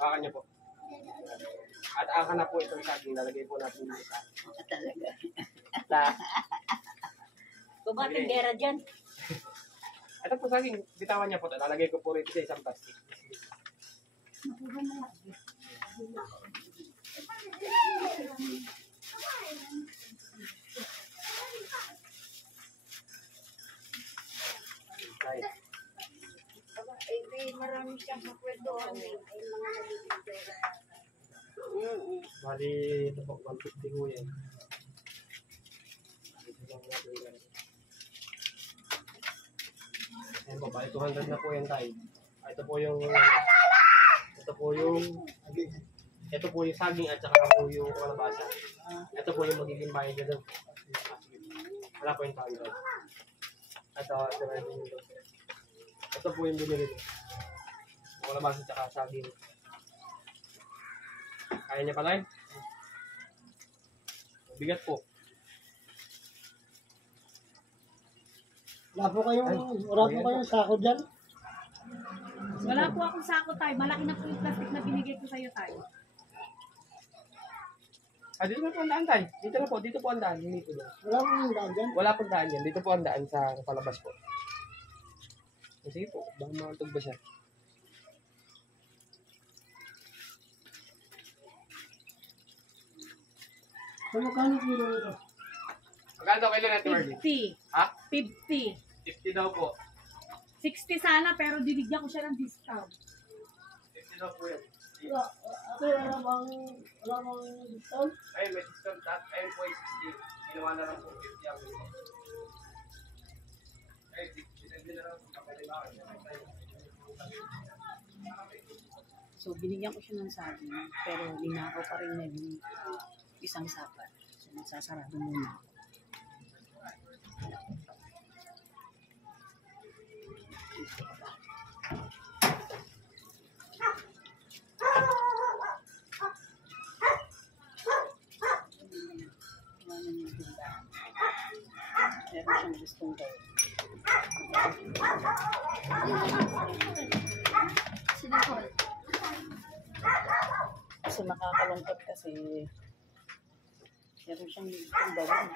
Hawakan niyo po. At aka na po itong saging. Lalagay po natin dito sa... Talaga. La. Kumating gera dyan. Ito po saging. Bitawan niya po. Lalagay ko po rito sa isang plastic. Okay. Marami siyang makwedohan. Ay mga nalilipera. Bali, ito po, 150 po yan. Ito lang natin yan. Ayan po, bali 200 na po yan tayo. Ito po yung saging at saka po yung kalabasa. Ito po yung magiging bayad na doon. Wala po yung tawag. Ito po yung binili ko. Kalabasa at saka saging. Kaya niya pala yun? Bigat po. Wala po kayong sako dyan? Wala po akong sako tayo. Malaki na po yung plastic na binigay ko sa'yo tayo. Dito na po ang daan tayo. Dito na po. Dito po ang daan. Hindi po dyan. Wala po yung daan dyan? Wala pong daan yan. Dito po ang daan sa palabas po. Sige po. Baka makatog ba siya? So, magkano kilo ito? Magkano daw kailan natin, Marley? 50. Ha? 50. 50 daw po. 60 sana pero dinigyan ko siya ng discount. 50 daw po yan. Wala bang discount? Ayun, may discount at ayun po ay 60. Ginawa na lang po 50 ang ito. Ayun, 60 na lang po. So, binigyan ko siya ng saging, pero linakaw pa rin na yung isang sapat. So, nagsasarado muna. Meron siyang gustong gawin. Kasi nakakalungkot kasi meron siyang gustong gawin.